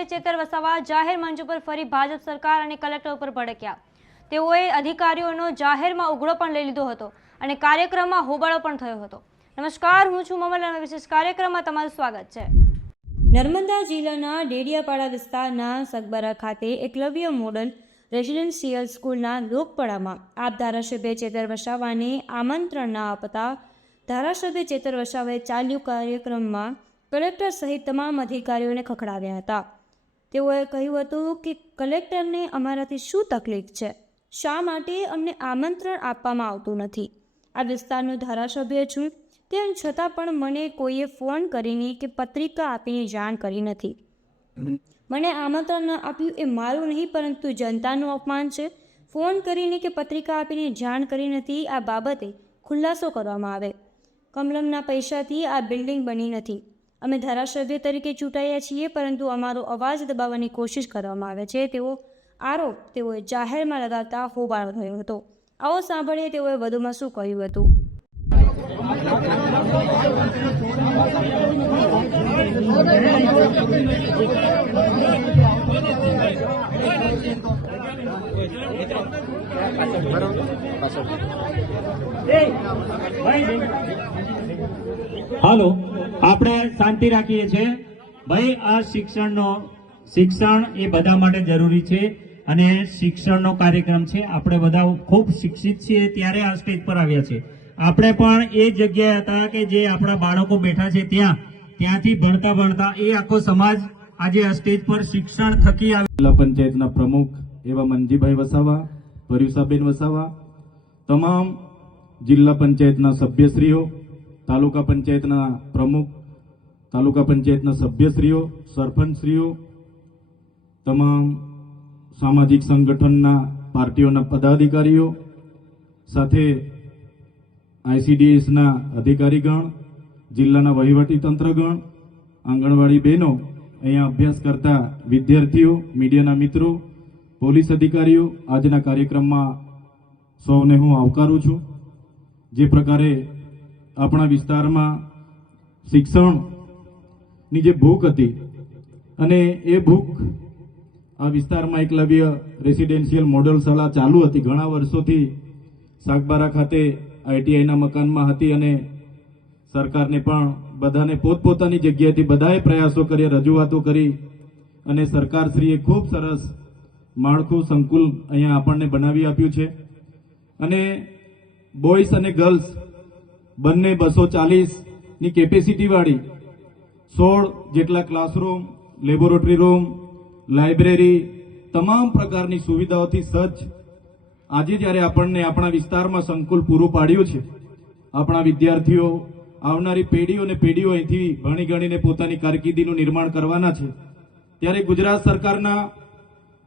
ધારાસભ્ય ચેતર વસાવા જાહેર મંચ પર ફરી ભાજપ સરકાર અને કલેક્ટર ઉપર ભડક્યા। તેઓએ અધિકારીઓનો જાહેરમાં ઉઘડો પણ લઈ લીધો હતો અને કાર્યક્રમમાં હોબાળો પણ થયો હતો। નમસ્કાર, હું છું મમલ અને વિશેષ કાર્યક્રમમાં તમારું સ્વાગત છે। નર્મદા જિલ્લાના ડેડિયાપાડા વિસ્તારના સગબારા ખાતે એકલવ્ય મોડલ રેસિડેન્શિયલ સ્કૂલના લોકપડામાં આપ ધારાસભ્ય ચેતર વસાવાને આમંત્રણ ન આપતા ધારાસભ્ય ચેતર વસાવાએ ચાલ્યું કાર્યક્રમમાં કલેક્ટર સહિત તમામ અધિકારીઓને ખખડાવ્યા હતા। તેઓએ કહ્યું હતું કે કલેક્ટરને અમારાથી શું તકલીફ છે, શા માટે અમને આમંત્રણ આપવામાં આવતું નથી। આ વિસ્તારનો ધારાસભ્ય છું, તેમ છતાં પણ મને કોઈએ ફોન કરીને કે પત્રિકા આપીને જાણ કરી નથી। મને આમંત્રણ ન આપ્યું એ મારું નહીં, પરંતુ જનતાનું અપમાન છે। ફોન કરીને કે પત્રિકા આપીને જાણ કરી નથી, આ બાબતે ખુલાસો કરવામાં આવે। કમલમના પૈસાથી આ બિલ્ડિંગ બની નથી। અમે ધારાસભ્ય તરીકે ચૂંટાયા છીએ, પરંતુ અમારો અવાજ દબાવવાની કોશિશ કરવામાં આવે છે, તેવો આરોપ તેઓએ જાહેરમાં લગાવતા હોબાળો થયો હતો। આવો સાંભળીએ તેઓએ વધુમાં શું કહ્યું હતું। હાલો, આપણે શાંતિ રાખીએ છીએ ભાઈ। આ શિક્ષણ એ બધા માટે જરૂરી છે અને શિક્ષણનો કાર્યક્રમ છે। આપણે બધા ખૂબ શિક્ષિત છીએ, ત્યારે આ સ્ટેજ પર આવ્યા છે। આપણે પણ એ જગ્યાએ હતા કે જે આપણા બાળકો બેઠા છે ત્યાંથી ભણતા એ આખો સમાજ આજે આ સ્ટેજ પર શિક્ષણ થકી આવે। જિલ્લા પંચાયતના પ્રમુખ એવા મનજીભાઈ વસાવા, પર્યુષાબેન વસાવા, તમામ જિલ્લા પંચાયતના સભ્યશ્રીઓ, તાલુકા પંચાયતના પ્રમુખ, તાલુકા પંચાયતના સભ્યશ્રીઓ, સરપંચશ્રીઓ, તમામ સામાજિક સંગઠનના પાર્ટીઓના પદાધિકારીઓ, સાથે ICDSના અધિકારીગણ, જિલ્લાના વહીવટી તંત્રગણ, આંગણવાડી બહેનો, અહીંયા અભ્યાસ કરતા વિદ્યાર્થીઓ, મીડિયાના મિત્રો, પોલીસ અધિકારીઓ, આજના કાર્યક્રમમાં સૌને હું આવકારું છું। જે પ્રકારે આપણા વિસ્તારમાં શિક્ષણની જે ભૂખ હતી અને એ ભૂખ આ વિસ્તારમાં એકલવ્ય રેસિડેન્શિયલ મોડલ શાળા ચાલુ હતી, ઘણા વર્ષોથી સાગબારા ખાતે ITIના મકાનમાં હતી અને સરકારને પણ બધાને પોતપોતાની જગ્યાએથી બધાએ પ્રયાસો કર્યા, રજૂઆતો કરી અને સરકારશ્રીએ ખૂબ સરસ માળખું સંકુલ અહીંયા આપણને બનાવી આપ્યું છે। અને બોયઝ અને ગર્લ્સ બંને 240ની કેપેસિટીવાળી 16 જેટલા ક્લાસરૂમ, લેબોરેટરી રૂમ, લાઇબ્રેરી, તમામ પ્રકારની સુવિધાઓથી સજ્જ આજે જ્યારે આપણને આપણા વિસ્તારમાં સંકુલ પૂરું પાડ્યું છે, આપણા વિદ્યાર્થીઓ, આવનારી પેઢીઓ અને પેઢીઓ અહીંથી ભણી ગણીને પોતાની કારકિર્દીનું નિર્માણ કરવાના છે, ત્યારે ગુજરાત સરકારના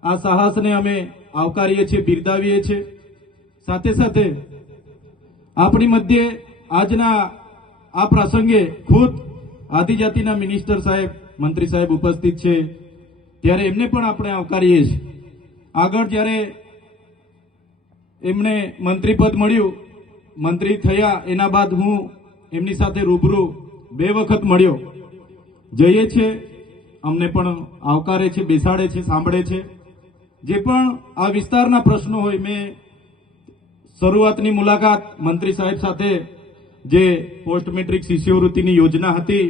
આ સાહસને અમે આવકારીએ છીએ, બિરદાવીએ છીએ। સાથે સાથે આપણી મધ્યે આજના આ પ્રસંગે ખુદ આદિજાતિના મિનિસ્ટર સાહેબ, મંત્રી સાહેબ ઉપસ્થિત છે, ત્યારે એમને પણ આપણે આવકારીએ છીએ। આગળ જ્યારે એમને મંત્રી પદ મળ્યું, મંત્રી થયા એના બાદ હું એમની સાથે રૂબરૂ 2 વખત મળ્યો, જઈએ છે, અમને પણ આવકારે છે, બેસાડે છે, સાંભળે છે। જે પણ આ વિસ્તારના પ્રશ્નો હોય, મેં શરૂઆતની મુલાકાત મંત્રી સાહેબ સાથે જે પોસ્ટ મેટ્રિક શિષ્યવૃત્તિની યોજના હતી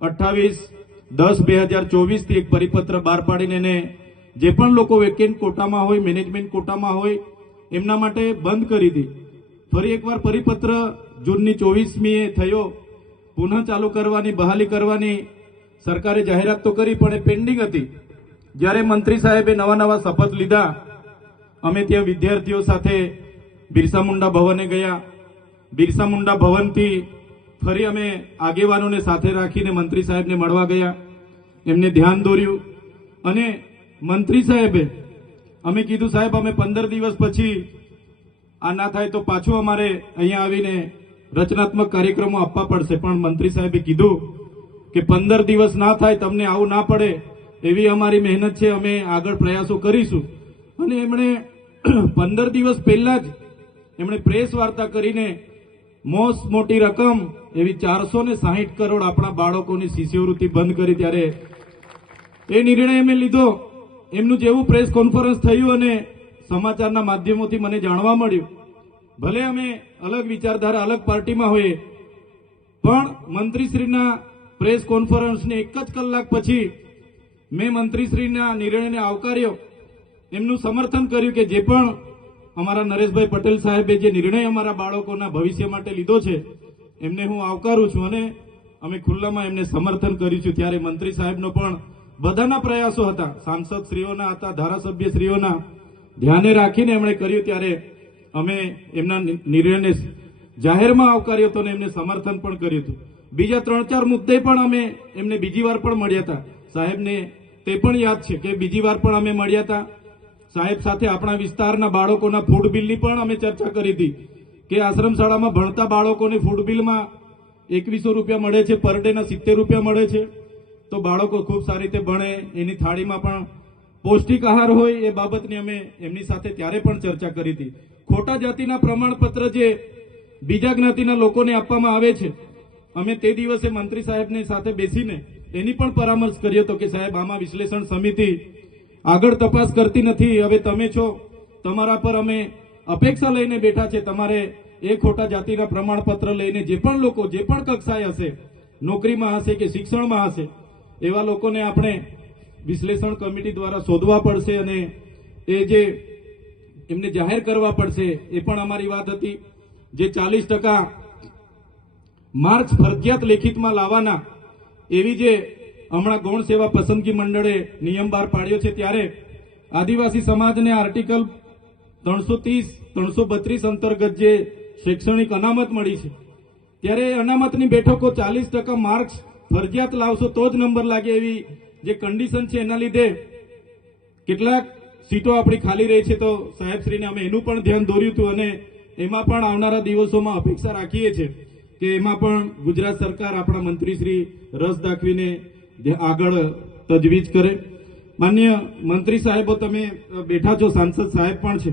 28/10/2024થી એક પરિપત્ર બહાર પાડીને એને જે પણ લોકો વેકેન્ટ કોટામાં હોય, મેનેજમેન્ટ કોટામાં હોય, એમના માટે બંધ કરી હતી। ફરી એકવાર પરિપત્ર જૂનની 24મીએ થયો, પુનઃ ચાલુ કરવાની, બહાલી કરવાની સરકારે જાહેરાત તો કરી, પણ એ પેન્ડિંગ હતી। જ્યારે મંત્રી સાહેબે નવા શપથ લીધા, અમે ત્યાં વિદ્યાર્થીઓ સાથે બિરસા મુંડા ભવને ગયા। બિરસા મુંડા ભવનથી ફરી અમે આગેવાનોને સાથે રાખીને મંત્રી સાહેબને મળવા ગયા, એમને ધ્યાન દોર્યું અને મંત્રી સાહેબે અમે કીધું, સાહેબ અમે 15 દિવસ પછી આ ના થાય તો પાછું અમારે અહીંયા આવીને રચનાત્મક કાર્યક્રમો આપવા પડશે। પણ મંત્રી સાહેબે કીધું કે 15 દિવસ ના થાય, તમને આવું ના પડે એવી અમારી મહેનત છે, અમે આગળ પ્રયાસો કરીશું। અને એમણે 15 દિવસ પહેલા જ એમણે પ્રેસ વાર્તા કરીને મોટી રકમ એવી 460 કરોડ આપણા બાળકોની શિષ્યવૃત્તિ બંધ કરી, ત્યારે એ નિર્ણય અમે લીધો. એમનું જેવું પ્રેસ કોન્ફરન્સ થયું અને સમાચારના માધ્યમોથી મને જાણવા મળ્યું, ભલે અમે અલગ વિચારધારા અલગ પાર્ટીમાં હોઈએ, પણ મંત્રીશ્રીના પ્રેસ કોન્ફરન્સને 1 જ કલાક પછી મેં મંત્રીશ્રીના નિર્ણયને આવકાર્યો, એમનું સમર્થન કર્યું કે જે પણ અમારા નરેશભાઈ પટેલ સાહેબે જે નિર્ણય અમારા બાળકોના ભવિષ્ય માટે લીધો છે એમને હું આવકારું છું અને અમે ખુલ્લામાં એમને સમર્થન કર્યું છું. ત્યારે મંત્રી સાહેબનો પણ બધાના પ્રયાસો હતા, સાંસદ શ્રીઓના હતા, ધારાસભ્ય શ્રીઓના ધ્યાને રાખીને એમણે કર્યું. ત્યારે અમે એમના નિર્ણયને જાહેરમાં આવકાર્યો હતો અને એમને સમર્થન પણ કર્યું હતું. બીજા 3-4 મુદ્દે પણ અમે એમને બીજી વાર પણ મળ્યા હતા. સાહેબને તે પણ યાદ છે કે બીજી વાર પણ અમે મળ્યા હતા. સાહેબ સાથે આપણા વિસ્તારના બાળકોના ફૂડ બિલની પણ અમે ચર્ચા કરી હતી કે આશ્રમ શાળામાં ભણતા બાળકોને ફૂડ બિલમાં 2100 રૂપિયા મળે છે, પર ડેના 70 રૂપિયા મળે છે. તો બાળકો ખૂબ સારી રીતે ભણે, એની થાળીમાં પણ પૌષ્ટિક આહાર હોય, એ બાબતની અમે એમની સાથે ત્યારે પણ ચર્ચા કરી હતી. ખોટા જાતિના પ્રમાણપત્ર જે બીજા જ્ઞાતિના લોકોને આપવામાં આવે છે, અમે તે દિવસે મંત્રી સાહેબની સાથે બેસીને એની પણ પરામર્શ કર્યો હતો કે સાહેબ આમાં વિશ્લેષણ સમિતિ આગળ તપાસ કરતી નથી. હવે તમે છો, તમારા પર અમે અપેક્ષા લઈને બેઠા છે. તમારે એ ખોટા જાતિના પ્રમાણપત્ર લઈને જે પણ લોકો જે પણ કક્ષાએ હશે, નોકરીમાં હશે કે શિક્ષણમાં હશે, એવા લોકોને આપણે વિશ્લેષણ કમિટી દ્વારા શોધવા પડશે અને એ જે એમને જાહેર કરવા પડશે. એ પણ અમારી વાત હતી. જે 40% માર્ક્સ ફરજિયાત લેખિતમાં લાવવાના, એવી જે હમણાં ગૌણ સેવા પસંદગી મંડળે નિયમ બહાર પાડ્યો છે, ત્યારે આદિવાસી સમાજને આર્ટિકલ 330-332 અંતર્ગત જે શૈક્ષણિક અનામત મળી છે, ત્યારે અનામતની બેઠકો 40% માર્ક્સ ફરજિયાત લાવશો તો જ નંબર લાગે એવી જે કન્ડિશન છે, એના લીધે કેટલાક સીટો આપણી ખાલી રહી છે. તો સાહેબશ્રીને અમે એનું પણ ધ્યાન દોર્યું હતું અને એમાં પણ આવનારા દિવસોમાં અપેક્ષા રાખીએ છીએ કે એમાં પણ ગુજરાત સરકાર આપણા મંત્રીશ્રી રસ દાખવીને આગળ તજવીજ કરે. માન્ય મંત્રી સાહેબો, તમે બેઠા છો, સાંસદ સાહેબ પણ છે.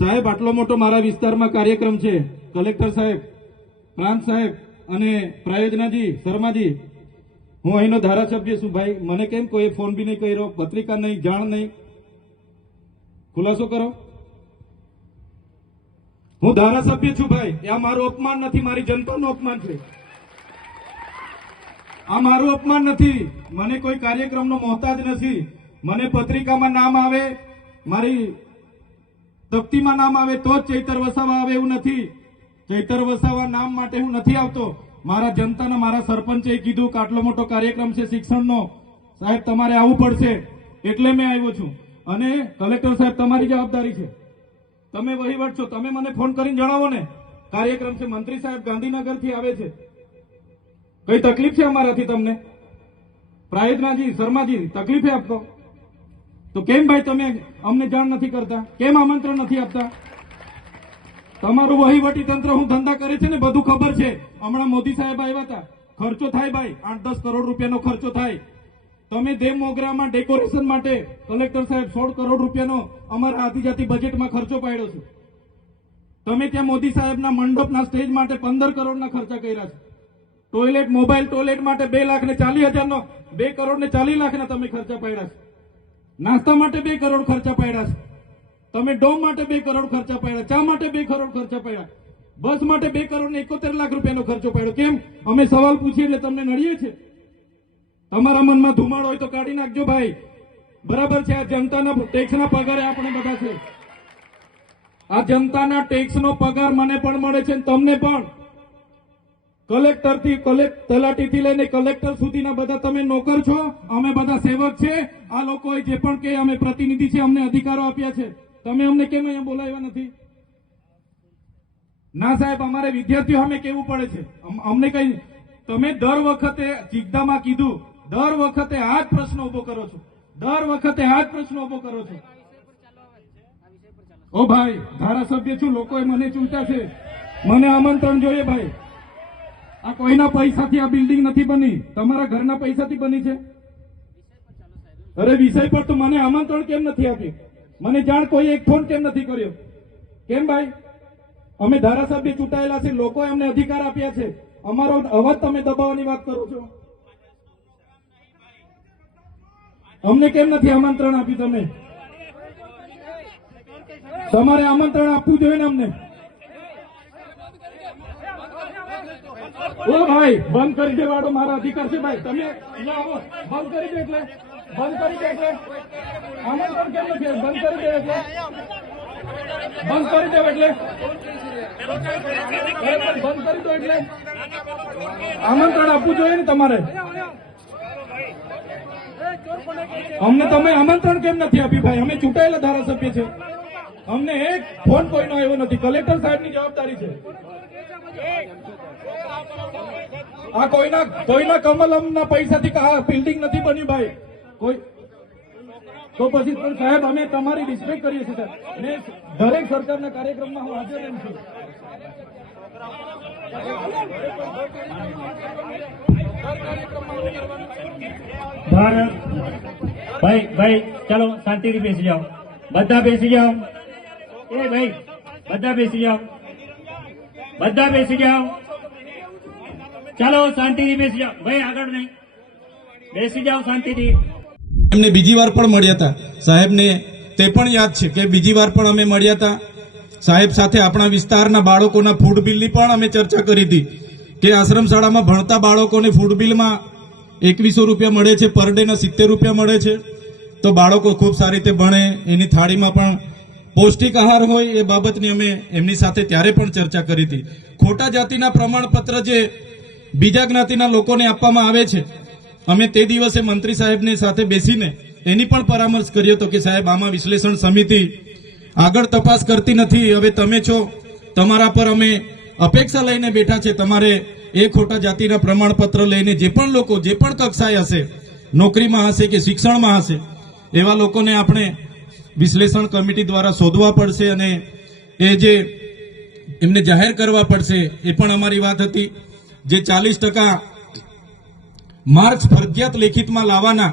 સાહેબ, આટલો મોટો મારા વિસ્તારમાં કાર્યક્રમ છે, કલેક્ટર સાહેબ, પ્રાંત સાહેબ અને પ્રાયોજનાજી, શર્માજી, હું અહીંનો ધારાસભ્ય છું. ભાઈ, મને કેમ કોઈ ફોન બી નહીં કર્યો, પત્રિકા નહીં, જાણ નહીં, ખુલાસો કરો. હું ધારાસભ્ય છું ભાઈ, આ મારું અપમાન નથી, મારી જનતાનું અપમાન છે. આ મારું અપમાન નથી. મને કોઈ કાર્યક્રમનો મોહતાજ નથી. મને પત્રિકામાં નામ આવે, મારી તકતીમાં નામ આવે તો જ ચૈતર વસાવા આવે એવું નથી. ચૈતર વસાવા નામ માટે હું નથી આવતો. મારા જનતાના, મારા સરપંચે કીધું કે આટલો મોટો કાર્યક્રમ છે શિક્ષણનો, સાહેબ તમારે આવવું પડશે, એટલે મેં આવ્યો છું. અને કલેક્ટર સાહેબ, તમારી જવાબદારી છે, તમે વહીવટ છો, તમે મને ફોન કરીને જણાવો ને કાર્યક્રમ છે. મંત્રી સાહેબ ગાંધીનગરથી આવે છે, કઈ તકલીફ છે અમારાથી તમને? પ્રાયોજનાજી, શર્માજી, તકલીફ છે આપતો તો કેમ ભાઈ તમે અમને જાણ નથી કરતા? કેમ આમંત્રણ નથી આપતા? તમારું વહીવટી તંત્ર હું ધંધા કરે છે ને બધું ખબર છે. હમણાં મોદી સાહેબ આવ્યા હતા, ખર્ચો થાય ભાઈ, 8-10 કરોડ રૂપિયાનો ખર્ચો થાય. તમે દેવ મોગરામાં ડેકોરેશન માટે કલેક્ટર સાહેબ 16 કરોડ રૂપિયાનો અમારા આદિજાતિ બજેટમાં ખર્ચો પાડ્યો છે. તમે ત્યાં મોદી સાહેબના મંડપના સ્ટેજ માટે 15 કરોડના ખર્ચા કર્યા છે. ટોયલેટ, મોબાઈલ ટોયલેટ માટે 2,40,000નો 2 કરોડ ને 40 લાખના તમે ખર્ચા પાડ્યા છે. નાસ્તા માટે 2 કરોડ ખર્ચા પાડ્યા છે. તમે ડોમ માટે 2 કરોડ ખર્ચા પાડ્યા, ચા માટે 2 કરોડ ખર્ચા પાડ્યા, બસ માટે 2 કરોડ ને 71 લાખ રૂપિયાનો ખર્ચો પાડ્યો. કેમ? અમે સવાલ પૂછીએ એટલે તમને નડીએ છે? તમારા મનમાં ધુમાડો હોય તો કાઢી નાખજો ભાઈ. બરાબર છે, આ જનતાના ટેક્સના પગારે આપણે બધા છે. આ જનતાના ટેક્સનો પગાર મને પણ મળે છે, તમને પણ. કલેક્ટરથી તલાટીથી લઈને કલેક્ટર સુધીના બધા તમે નોકર છો, અમે બધા સેવક છે. આ લોકોએ જે પણ કે અમે પ્રતિનિધિ છે, અમને અધિકારો આપ્યા છે. તમે અમને કેમ અહીંયા બોલાવ્યા નથી? ના સાહેબ, અમારે વિદ્યાર્થીઓ સામે કેવું પડે છે. અમને કઈ, તમે દર વખતે ચિકદામાં કીધું, દર વખતે આ જ પ્રશ્ન ઉભો કરો છો, દર વખતે આ જ પ્રશ્ન ઉભો કરો છો. ઓ ભાઈ, ધારાસભ્ય છું, લોકોએ મને ચૂંટ્યા છે, મને આમંત્રણ જોઈએ ભાઈ. આ કોઈના પૈસાથી આ બિલ્ડિંગ નથી બની, તમારા ઘરના પૈસાથી બની છે. અરે વિષય પર તો મને આમંત્રણ કેમ નથી આપ્યું? મને જાણ કોઈ એક ફોન કેમ નથી કર્યો? કેમ ભાઈ? અમે ધારાસભ્ય ચૂંટાયેલા છે, લોકોએ અમને અધિકાર આપ્યા છે, અમારો અવાજ તમે દબાવવાની વાત કરો છો. અમને કેમ નથી આમંત્રણ આપ્યું? તમે તમારે આમંત્રણ આપવું જોઈએ ને અમને. ઓ ભાઈ, બંધ કરી દેવાડો, મારા અધિકાર છે ભાઈ. તમે અહીંયા આવો, બંધ કરી દે એટલે આમંત્રણ કેમ નથી? બંધ કરી દે એટલે બંધ કરી દો એટલે આમંત્રણ આપવું જોઈએ ને તમારે. અમને તમે આમંત્રણ કેમ નથી આપ્યું ભાઈ? અમે ચૂંટાયેલા ધારાસભ્ય છે, અમને એક ફોન કોઈનો આવ્યો નથી. કલેક્ટર સાહેબની જવાબદારી છે. આ કોઈના કમલમના પૈસાથી આ બિલ્ડિંગ નથી બની ભાઈ. કોઈ તો પછી પણ સાહેબ અમે તમારી રિસ્પેક્ટ કરીએ છીએ સાહેબ, ને દરેક સરકારના કાર્યક્રમમાં હું હાજર રહું છું. ભારત ભાઈ ચાલો શાંતિથી બેસી જાઓ, બધા બેસી જાઓ. એ ભાઈ બધા બેસી જાઓ, બધા બેસી જાઓ. ચાલો શાંતિથી બેસી જાઓ ભાઈ, આગળ નહીં, બેસી જાઓ શાંતિથી. એમને બીજી વાર પણ મળ્યા હતા સાહેબને, તે પણ યાદ છે કે બીજી વાર પણ અમે મળ્યા હતા સાહેબ સાથે. આપણા વિસ્તારના બાળકોના ફૂડ બિલની પણ અમે ચર્ચા કરી હતી કે આશ્રમ શાળામાં ભણતા બાળકોને ફૂડ બિલમાં 2100 રૂપિયા મળે છે, પર ડે ના 70 રૂપિયા મળે છે. તો બાળકો ખૂબ સારી રીતે ભણે, એની થાળીમાં પણ પૌષ્ટિક આહાર હોય, એ બાબતની અમે એમની સાથે ત્યારે પણ ચર્ચા કરી હતી. ખોટા જાતિના પ્રમાણપત્ર જે બીજા જ્ઞાતિના લોકોને આપવામાં આવે છે, અમે તે દિવસે મંત્રી સાહેબની સાથે બેસીને એની પણ પરામર્શ કર્યો હતો કે સાહેબ આમાં વિશ્લેષણ સમિતિ આગળ તપાસ કરતી નથી. હવે તમે છો, તમારા પર અમે અપેક્ષા લઈને બેઠા છે. તમારે એ ખોટા જાતિના પ્રમાણપત્ર લઈને જે પણ લોકો જે પણ કક્ષાએ હશે, નોકરીમાં હશે કે શિક્ષણમાં હશે, એવા લોકોને આપણે વિશ્લેષણ કમિટી દ્વારા શોધવા પડશે અને એ જે એમને જાહેર કરવા પડશે, એ પણ અમારી વાત હતી. જે 40% માર્ક્સ ફરજિયાત લેખિતમાં લાવવાના,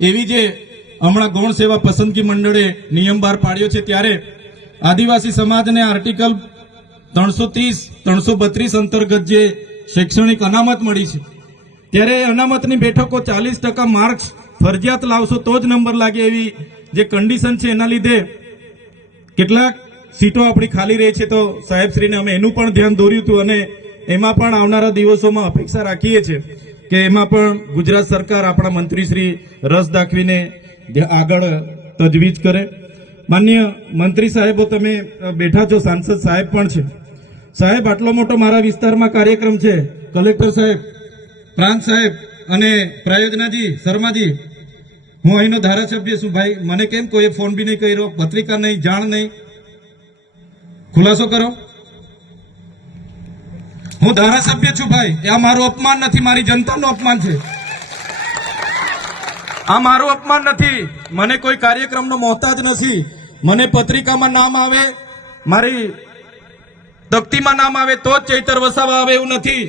એવી જે હમણાં ગૌણ સેવા પસંદગી મંડળે નિયમ બહાર પાડ્યો છે, ત્યારે આદિવાસી સમાજને આર્ટિકલ 330-332 અંતર્ગત જે શૈક્ષણિક અનામત મળી છે, ત્યારે અનામતની બેઠકો 40% માર્ક્સ ફરજિયાત લાવશો તો જ નંબર લાગે, એવી જે કન્ડિશન છે, એના લીધે કેટલાક સીટો આપણી ખાલી રહી છે. તો સાહેબશ્રીને અમે એનું પણ ધ્યાન દોર્યું હતું અને એમાં પણ આવનારા દિવસોમાં અપેક્ષા રાખીએ છીએ કે એમાં પણ ગુજરાત સરકાર આપણા મંત્રીશ્રી રસ દાખવીને આગળ તજવીજ કરે. માન્ય મંત્રી સાહેબો, તમે બેઠા છો, સાંસદ સાહેબ પણ છે. સાહેબ, આટલો મોટો મારા વિસ્તારમાં કાર્યક્રમ છે, કલેક્ટર સાહેબ, પ્રાંત સાહેબ અને પ્રાયોજનાજી, શર્માજી, હું અહીંનો ધારાસભ્ય છું ભાઈ. મને કેમ કોઈ ફોન બી નહીં કર્યો, પત્રિકા નહીં, જાણ નહીં? ખુલાસો કરો. હું ધારાસભ્ય છું ભાઈ, આ મારું અપમાન નથી, મારી જનતાનું અપમાન છે. આ મારું અપમાન નથી. મને કોઈ કાર્યક્રમનો મોહતાજ નથી. મને પત્રિકામાં નામ આવે, મારી તકતીમાં નામ આવે તો જ ચૈતર વસાવા આવે એવું નથી.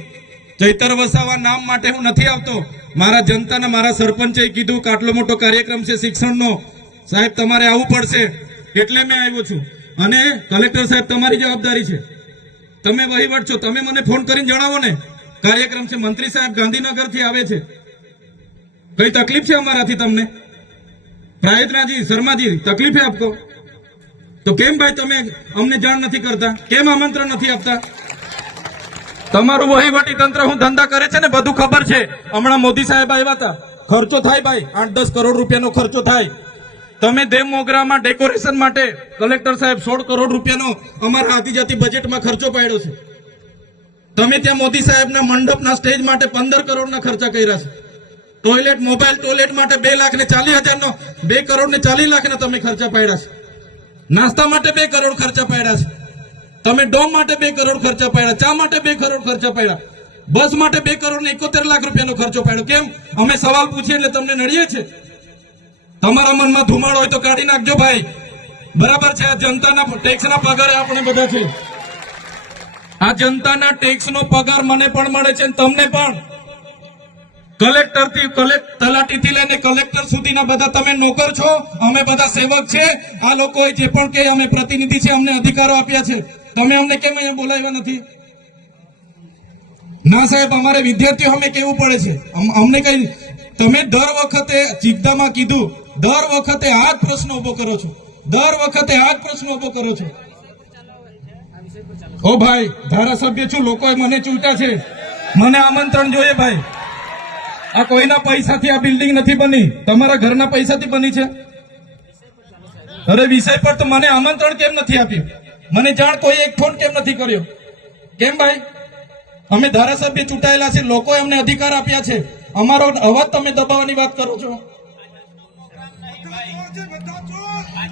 ચૈતર વસાવા નામ માટે હું નથી આવતો. મારા જનતાના, મારા સરપંચે કીધું કે આટલો મોટો કાર્યક્રમ છે શિક્ષણનો, સાહેબ તમારે આવવું પડશે, એટલે મેં આવ્યો છું. અને કલેક્ટર સાહેબ, તમારી જવાબદારી છે, તમે વહીવટ છો, તમે મને ફોન કરીને જણાવો ને કાર્યક્રમ છે. મંત્રી સાહેબ ગાંધીનગરથી આવે છે, કઈ તકલીફ છે અમારાથી તમને? પ્રાયોજનાજી, શર્માજી, તકલીફ है आपको? તો કેમ ભાઈ તમે અમને જાણ નથી કરતા? કેમ આમંત્રણ નથી આપતા? તમારું વહીવટી તંત્ર હું ધંધા કરે છે ને બધું ખબર છે. હમણાં મોદી સાહેબ આવ્યા હતા, ખર્ચો થાય ભાઈ, 8-10 કરોડ રૂપિયાનો ખર્ચો થાય. તમે દેવ મોગરામાં ડેકોરેશન માટે કલેક્ટર સાહેબ 16 કરોડ રૂપિયાનો અમારા આદિજાતિ બજેટમાં ખર્ચો પાડ્યો છે. તમે ત્યાં મોદી સાહેબના મંડપના સ્ટેજ માટે 15 કરોડના ખર્ચા કર્યા છે. ટોયલેટ, મોબાઈલ ટોયલેટ માટે 2,40,000નો 2 કરોડ ને 40 લાખના તમે ખર્ચા પાડ્યા છે. નાસ્તા માટે 2 કરોડ ખર્ચા પાડ્યા છે. તમે ડોમ માટે 2 કરોડ ખર્ચા પાડ્યા, ચા માટે 2 કરોડ ખર્ચા પાડ્યા, બસ માટે 2 કરોડ ને 71 લાખ રૂપિયાનો ખર્ચો પાડ્યો. કેમ? અમે સવાલ પૂછીએ એટલે તમને નડીએ છે? તમારા મનમાં ધુમાડો હોય તો કાઢી નાખજો ભાઈ. બરાબર છે, જનતાના ટેક્સના પગારે આપણે બધા છે. આ જનતાના ટેક્સનો પગાર મને પણ મળે છે, તમને પણ. કલેક્ટરથી તલાટીથી લઈને કલેક્ટર સુધીના બધા તમે નોકર છો, અમે બધા સેવક છે. આ લોકો જે પણ કે અમે પ્રતિનિધિ છે, અમને અધિકારો આપ્યા છે. તમે અમને કેમ અહીંયા બોલાવ્યા નથી? ના સાહેબ, અમારે વિદ્યાર્થીઓ અમે કેવું પડે છે. અમને કઈ તમે દર વખતે ચિંતામાં કીધું, દર વખતે આ જ પ્રશ્ન ઉભો કરો છો, દર વખતે આ જ પ્રશ્ન ઉભો કરો છો. ઓ ભાઈ, ધારાસભ્ય છું, લોકોએ મને ચૂંટ્યા છે, મને આમંત્રણ જોઈએ ભાઈ. આ કોઈના પૈસાથી આ બિલ્ડિંગ નથી બની, તમારા ઘરના પૈસાથી બની છે. અરે વિષય પર તો મને આમંત્રણ કેમ નથી આપ્યું? મને જાણ કોઈ એક ફોન કેમ નથી કર્યો? કેમ ભાઈ? અમે ધારાસભ્ય ચૂંટાયેલા છે, લોકોએ અમને અધિકાર આપ્યા છે, અમારો અવાજ તમે દબાવવાની વાત કરો છો.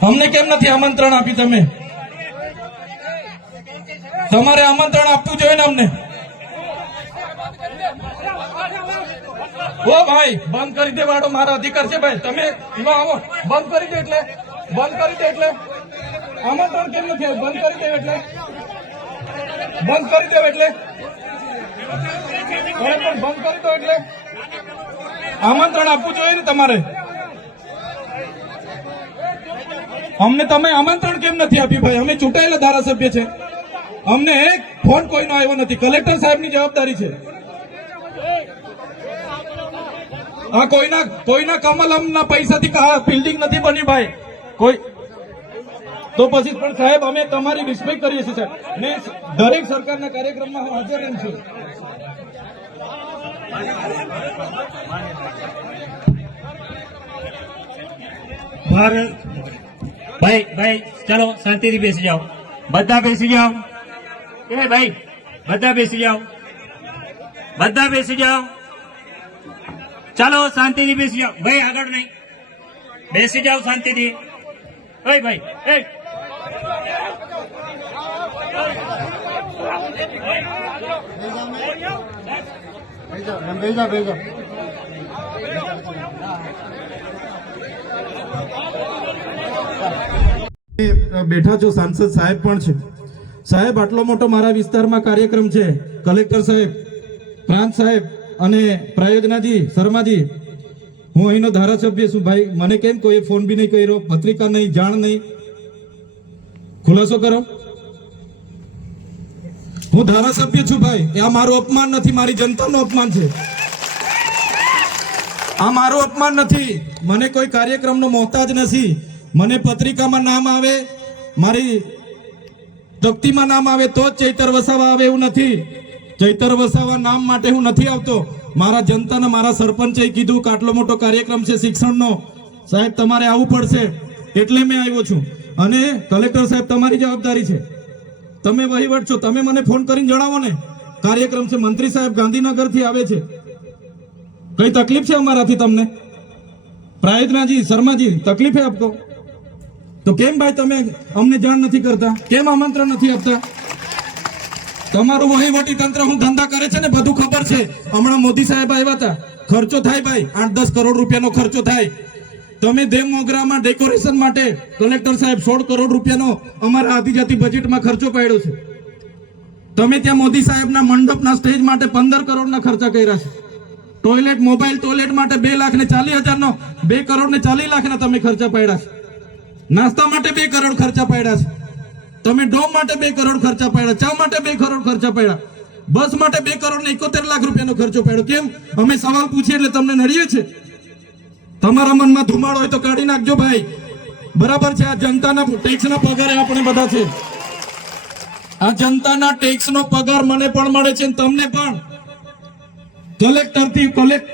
અમને કેમ નથી આમંત્રણ આપ્યું? તમે તમારે આમંત્રણ આપવું જોઈએ ને અમને. ઓ ભાઈ, બંધ કરી દે વાળો, મારો અધિકાર છે ભાઈ. તમે એમાં આવો, બંધ કરી દે એટલે, બંધ કરી દે એટલે આમંત્રણ કેમ નથી આવ્યું? બંધ કરી દે એટલે, બંધ કરી દે એટલે, અરે પણ બંધ કરી દો એટલે આમંત્રણ આપવું જોઈએ ને તમારે. અમને તમે આમંત્રણ કેમ નથી આપ્યું ભાઈ? અમે ચૂંટાયેલા ધારાસભ્ય છે, અમને એક ફોન કોઈનો આવ્યો નથી. કલેક્ટર સાહેબની જવાબદારી છે. આ કોઈના કમલમના પૈસાથી બિલ્ડિંગ નથી બની ભાઈ. કોઈ તો પછી પણ સાહેબ, અમે તમારી રિસ્પેક્ટ કરીએ છીએ સાહેબ, ને દરેક સરકારના કાર્યક્રમમાં હું હાજર રહું છું. ભાઈ ચલો શાંતિથી બેસી જાઓ, બધા બેસી જાઓ. એ ભાઈ, બધા બેસી જાઓ, બધા બેસી જાઓ. ચાલો શાંતિથી બેસી જાઓ ભાઈ, આગળ નહીં, બેસી જાઓ શાંતિથી. ઓય ભાઈ, એ બેઠા છો, સાંસદ સાહેબ પણ છે. સાહેબ, આટલો મોટો મારા વિસ્તારમાં કાર્યક્રમ છે, કલેક્ટર સાહેબ, પ્રાંત સાહેબ અને પ્રાયોજનાજી, શર્માજી, હું અહીંનો ધારાસભ્ય છું ભાઈ. મને કેમ કોઈ ફોન બી નહીં કર્યો, પત્રિકા નહીં, જાણ નહીં? ખુલાસો કરો. હું ધારાસભ્ય છું ભાઈ. આ મારું અપમાન નથી, મારી જનતાનું અપમાન છે. આ મારું અપમાન નથી. મને કોઈ કાર્યક્રમનો મોહતાજ નથી. મને પત્રિકામાં નામ આવે, મારી તકતીમાં નામ આવે તો જ ચૈતર વસાવા આવે એવું નથી. ચૈતર વસાવા નામ માટે હું નથી આવતો. મારા જનતાને, મારા સરપંચે કીધું કે આટલો મોટો કાર્યક્રમ છે શિક્ષણનો, સાહેબ તમારે આવવું પડશે, એટલે મેં આવ્યો છું. અને કલેક્ટર સાહેબ, તમારી જવાબદારી છે, તમે વહીવટ છો, તમે મને ફોન કરીને જણાવો ને કાર્યક્રમ છે. મંત્રી સાહેબ ગાંધીનગરથી આવે છે, કઈ તકલીફ છે અમારાથી તમને? પ્રાયોજનાજી, શર્માજી, તકલીફ હે આપકો? તો કેમ ભાઈ તમે અમને જાણ નથી કરતા? કેમ આમંત્રણ નથી આપતા? તમારું વહીવટી તંત્ર હું ધંધા કરે છે ને બધું ખબર છે. હમણાં મોદી સાહેબ આવ્યા હતા, ખર્ચો થાય ભાઈ, 8-10 કરોડ રૂપિયાનો ખર્ચો થાય. તમે દેવ મોગરામાં ડેકોરેશન માટે કલેક્ટર સાહેબ 16 કરોડ રૂપિયાનો અમારા આદિજાતિ બજેટમાં ખર્ચો પાડ્યો છે. તમે ત્યાં મોદી સાહેબના મંડપના સ્ટેજ માટે 15 કરોડના ખર્ચા કર્યા છે. ટોયલેટ, મોબાઈલ ટોયલેટ માટે 2,40,000નો 2 કરોડ ને 40 લાખના તમે ખર્ચા પાડ્યા છે. નાસ્તા માટે 2 કરોડ ખર્ચા પાડ્યા છે. તમે ડોમ માટે 2 કરોડ ખર્ચા પાડ્યા, ચા માટે 2 કરોડ ખર્ચા પાડ્યા, બસ માટે 2 કરોડ ને 71 લાખ રૂપિયાનો ખર્ચો પાડ્યો. કેમ? અમે સવાલ પૂછીએ એટલે તમને નડીએ છે? તમારા મનમાં ધુમાડો હોય તો કાઢી નાખજો ભાઈ. બરાબર છે, આ જનતાના ટેક્સના પગારે આપણે બધા છે. આ જનતાના ટેક્સનો પગાર મને પણ મળે છે, તમને પણ. કલેક્ટરથી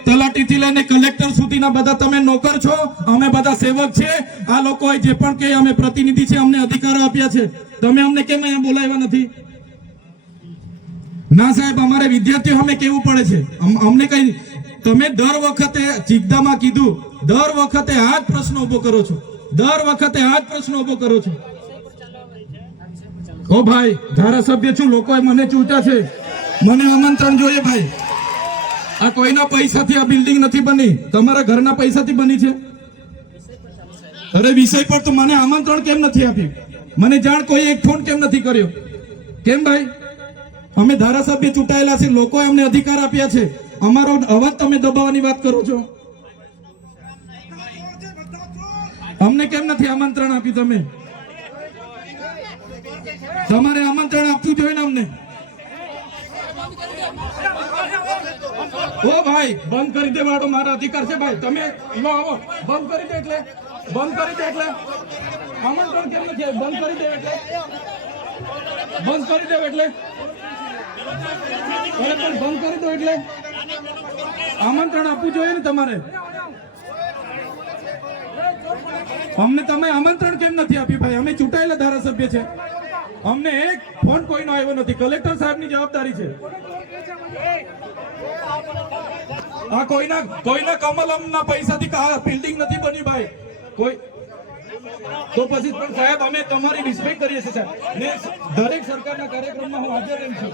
તલાટીથી લઈને કલેક્ટર સુધીના બધા તમે નોકર છો, અમે બધા સેવક છે. આ લોકોએ જે પણ કે અમે પ્રતિનિધિ છે, અમને અધિકારો આપ્યા છે. તમે અમને કેમ અહીંયા બોલાવ્યા નથી? ના સાહેબ, અમારે વિદ્યાર્થીઓ અમે કેવું પડે છે, અમને કઈ. તમે દર વખતે ચિંતામાં કીધું, દર વખતે આ જ પ્રશ્ન ઉભો કરો છો, દર વખતે આ જ પ્રશ્ન ઉભો કરો છો. ઓ ભાઈ, ધારાસભ્ય છું, લોકોએ મને ચૂંટ્યા છે, મને આમંત્રણ જોઈએ ભાઈ. આ કોઈના પૈસાથી આ બિલ્ડિંગ નથી બની, તમારા ઘરના પૈસાથી બની છે. અરે વિષય પર તો મને આમંત્રણ કેમ નથી આપ્યું? મને જાણ કોઈ એક ફોન કેમ નથી કર્યો? કેમ ભાઈ? અમે ધારાસભ્ય ચૂંટાયેલા છે, લોકોએ અમને અધિકાર આપ્યા છે, અમારો અવાજ તમે દબાવવાની વાત કરો છો. અમને કેમ નથી આમંત્રણ આપ્યું? તમે તમારે આમંત્રણ આપવું જોઈએ ને અમને. ઓ ભાઈ બંધ કરી દેવાડો, મારા અધિકાર છે ભાઈ. તમે લો આવો, બંધ કરી દે એટલે આમંત્રણ કેમ નથી? બંધ કરી દે એટલે બંધ કરી દો એટલે આમંત્રણ આપવું જોઈએ ને તમારે. અમને તમે આમંત્રણ કેમ નથી આપ્યું ભાઈ? અમે ચૂંટાયેલા ધારાસભ્ય છે, અમને એક ફોન કોઈનો આવ્યો નથી. કલેક્ટર સાહેબની જવાબદારી છે. આ કોઈના કમલમના પૈસાથી બિલ્ડિંગ નથી બની ભાઈ. કોઈ તો પછી પણ સાહેબ અમે તમારી રિસ્પેક્ટ કરીએ છીએ સાહેબ, ને દરેક સરકારના કાર્યક્રમમાં હું હાજર રહું છું.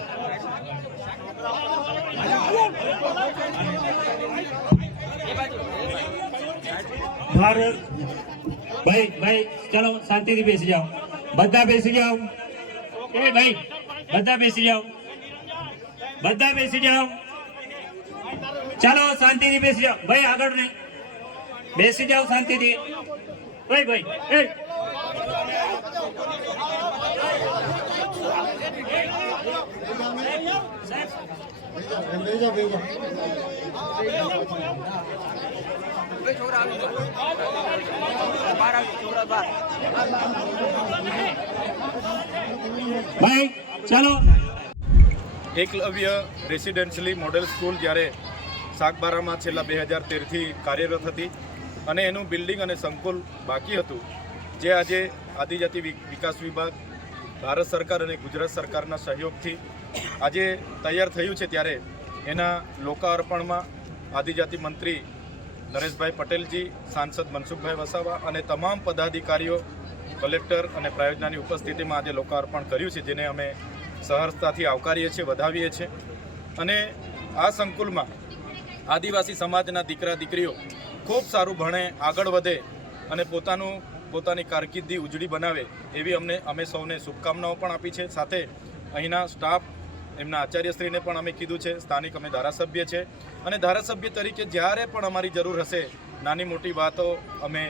ભારત ભાઈ ચલો શાંતિથી બેસી જાઓ, બધા બેસી જાઓ. એ ભાઈ બધા બેસી જાઓ, ચાલો શાંતિથી બેસી જાઓ ભાઈ, આગળ નહીં, બેસી જાઓ શાંતિથી. ભાઈ એ ભાઈ ચાલો. એકલવ્ય રેસિડેન્શિયલી મોડેલ સ્કૂલ જ્યારે સાગબારામાં છેલ્લા 2013થી કાર્યરત હતી અને એનું બિલ્ડિંગ અને સંકુલ બાકી હતું, જે આજે આદિજાતિ વિકાસ વિભાગ, ભારત સરકાર અને ગુજરાત સરકારના સહયોગથી આજે તૈયાર થયું છે, ત્યારે એના લોકાર્પણમાં આદિજાતિ મંત્રી નરેશભાઈ પટેલજી, સાંસદ મનસુખભાઈ વસાવા અને તમામ પદાધિકારીઓ, કલેક્ટર અને પ્રાયોજનાની ઉપસ્થિતિમાં આજે લોકાર્પણ કર્યું છે, જેને અમે સહર્ષતાથી આવકારીએ છીએ, વધાવીએ છીએ. અને આ સંકુલમાં આદિવાસી સમાજના દીકરા દીકરીઓ ખૂબ સારું ભણે, આગળ વધે અને પોતાની કારકિર્દી ઉજળી બનાવે એવી અમે સૌને શુભકામનાઓ પણ આપી છે. સાથે અહીંના સ્ટાફ, એમના આચાર્યશ્રીને પણ અમે કીધું છે. સ્થાનિક અમે ધારાસભ્ય છે અને ધારાસભ્ય તરીકે જ્યારે પણ અમારી જરૂર હશે, નાની મોટી વાતો અમે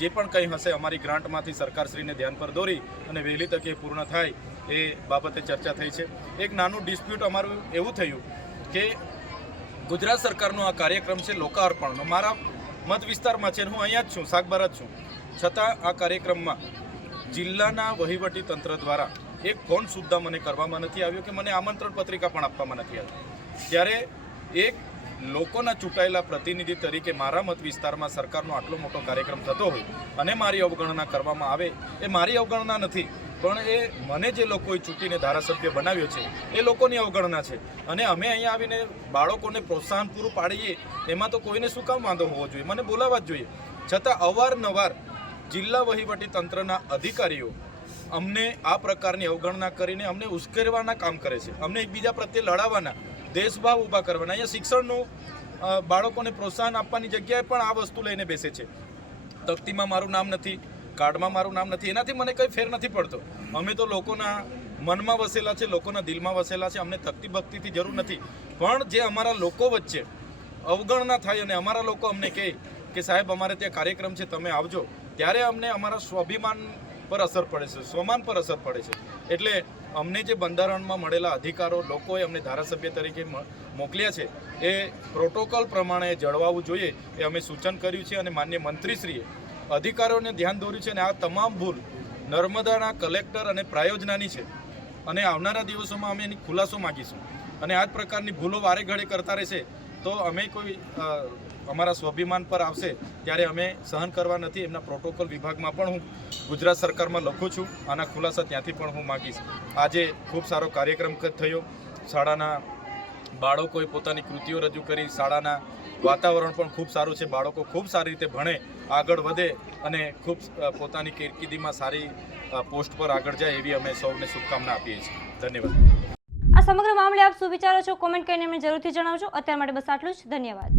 જે પણ કંઈ હશે અમારી ગ્રાન્ટમાંથી સરકારશ્રીને ધ્યાન પર દોરી અને વહેલી તકે પૂર્ણ થાય એ બાબતે ચર્ચા થઈ છે. એક નાનું ડિસ્પ્યુટ અમારું એવું થયું કે ગુજરાત સરકારનો આ કાર્યક્રમ છે લોકાર્પણનો, મારા મત વિસ્તારમાં છે, હું અહીંયા જ છું, સાગબારા જ છું, છતાં આ કાર્યક્રમમાં જિલ્લાના વહીવટી તંત્ર દ્વારા એક ફોન સુદ્ધા મને કરવામાં નથી આવ્યો કે મને આમંત્રણ પત્રિકા પણ આપવામાં નથી આવી. ત્યારે એક લોકોના ચૂંટાયેલા પ્રતિનિધિ તરીકે મારા મત વિસ્તારમાં સરકારનો આટલો મોટો કાર્યક્રમ થતો હોય અને મારી અવગણના કરવામાં આવે, એ મારી અવગણના નથી, પણ એ મને જે લોકોએ ચૂંટીને ધારાસભ્ય બનાવ્યો છે એ લોકોની અવગણના છે. અને અમે અહીંયા આવીને બાળકોને પ્રોત્સાહન પૂરું પાડીએ એમાં તો કોઈને શું કામ વાંધો હોવો જોઈએ? મને બોલાવવા જ જોઈએ. છતાં અવારનવાર જિલ્લા વહીવટી તંત્રના અધિકારીઓ અમને આ પ્રકારની અવગણના કરીને અમને ઉશ્કેરવાના કામ કરે છે, અમને એકબીજા પ્રત્યે લડાવવાના, દેશભાવ ઊભા કરવાના. અહીંયા શિક્ષણનું બાળકોને પ્રોત્સાહન આપવાની જગ્યાએ પણ આ વસ્તુ લઈને બેસે છે. તકતીમાં મારું નામ નથી, કાર્ડમાં મારું નામ નથી, એનાથી મને કંઈ ફેર નથી પડતો. અમે તો લોકોના મનમાં વસેલા છે, લોકોના દિલમાં વસેલા છે, અમને તકતી ભક્તિથી જરૂર નથી. પણ જે અમારા લોકો વચ્ચે અવગણના થાય અને અમારા લોકો અમને કહે કે સાહેબ અમારે ત્યાં કાર્યક્રમ છે, તમે આવજો, ત્યારે અમને અમારા સ્વાભિમાન પર અસર પડે છે, સ્વમાન પર અસર પડે છે. એટલે અમને જે બંધારણમાં મળેલા અધિકારો લોકોએ અમને ધારાસભ્ય તરીકે મોકલ્યા છે એ પ્રોટોકોલ પ્રમાણે જળવાવું જોઈએ એ અમે સૂચન કર્યું છે. અને માન્ય મંત્રીશ્રીએ અધિકારીઓને ધ્યાન દોર્યું છે અને આ તમામ ભૂલ નર્મદાના કલેક્ટર અને પ્રાયોજનાની છે અને આવનારા દિવસોમાં અમે એની ખુલાસો માગીશું. અને આ જ પ્રકારની ભૂલો વારે ઘડે કરતા રહેશે તો અમે કોઈ અમારા સ્વાભિમાન પર આવશે ત્યારે અમે સહન કરવા નથી. એમના પ્રોટોકોલ વિભાગમાં પણ હું ગુજરાત સરકારમાં લખું છું, આના ખુલાસા ત્યાંથી પણ હું માગીશ. આજે ખૂબ સારો કાર્યક્રમ થયો, શાળાના બાળકોએ પોતાની કૃતિઓ રજૂ કરી, શાળાના વાતાવરણ પણ ખૂબ સારું છે, બાળકો ખૂબ સારી રીતે ભણે, આગળ વધે અને ખૂબ પોતાની કારકિર્દીમાં સારી પોસ્ટ પર આગળ જાય એવી અમે સૌને શુભકામના આપીએ છીએ. ધન્યવાદ. આ સમગ્ર મામલે આપ શું વિચારો છો? કોમેન્ટ કરીને અમને જરૂરથી જણાવજો. અત્યાર માટે બસ આટલું જ. ધન્યવાદ.